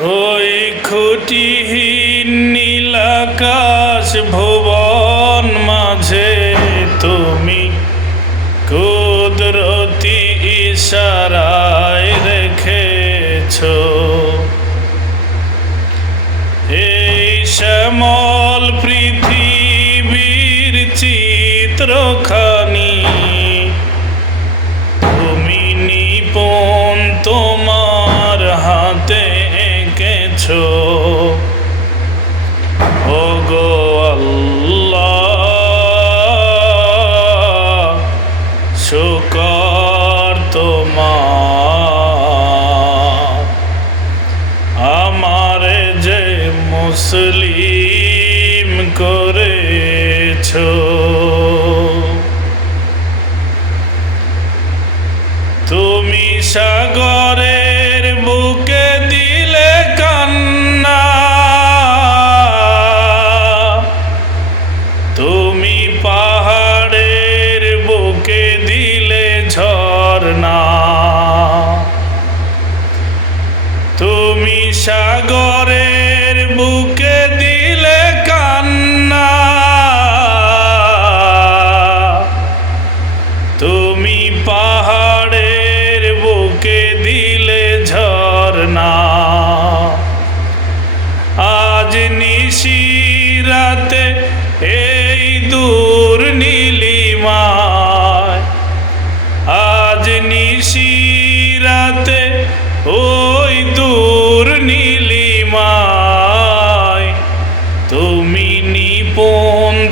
ওই খুঁটিহীন নীলাকাশ ভুবন মাঝে তুমি কুদরতি ইশারায় রেখেছ। শুকর তোমার। আমার যে মুসলিম করেছ তুমি সাগরের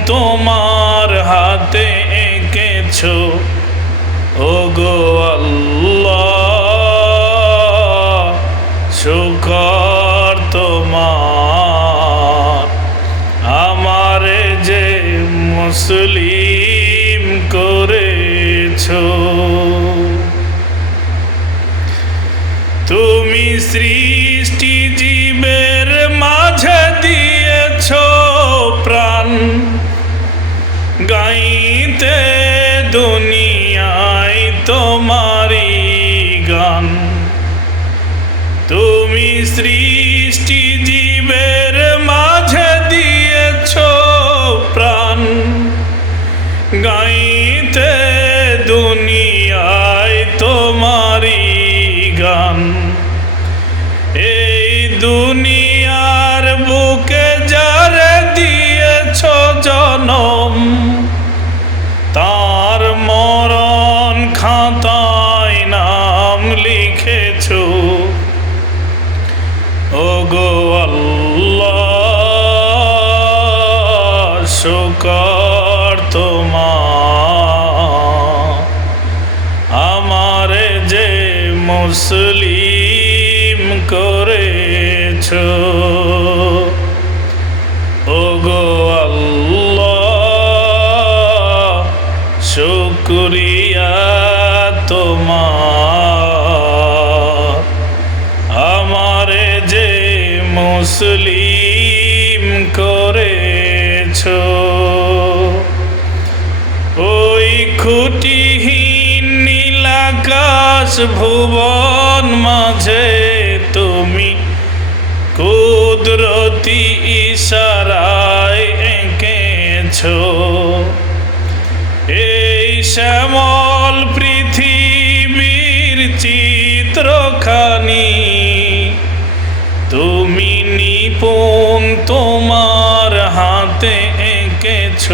তোমার হাতে এঁকেছো। ও গো শুকর তোমার। আমারে যে মুসলিম করেছ। তুমি সৃষ্টি জীবের গাইতে দুনিয়ায় তোমারি গান। তুমি সৃষ্টি জীবের মাঝে দিয়েছ প্রাণ। গাইতে দুনিয়ায় তোমারি গান। এই দুনিয়ার বুকে যারে দিয়েছ জনম শুকর তোমার। আমারে যে মুসলিম করেছ ও গো আল্লাহ, শুক্রিয়া তোমার। আমারে যে মুসলিম করেছ খুঁটিহীন নীলাকাশ ভুবন মাঝে তুমি কুদরতি ইশারায় এঁকেছ। এই শ্যামল পৃথিবীর চিত্রখানি, তুমি নিপুণ তোমার হাতে এঁকেছ।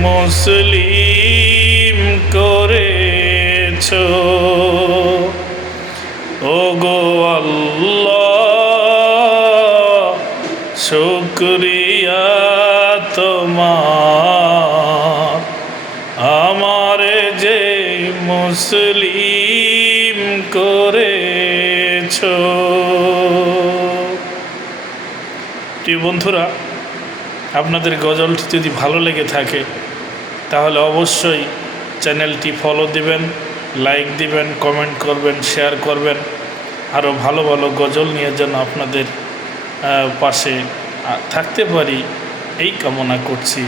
মুসলিম করেছ। ও গো শুক্রিয়া তোমার। আমারে যে মুসলিম করেছ। বন্ধুরা, আপনাদের গজলটি যদি ভালো লেগে থাকে তাহলে অবশ্যই চ্যানেলটি ফলো দিবেন লাইক দিবেন কমেন্ট করবেন শেয়ার করবেন। আরও ভালো ভালো গজল নিয়ে যেন আপনাদের পাশে থাকতে পারি, এই কামনা করছি।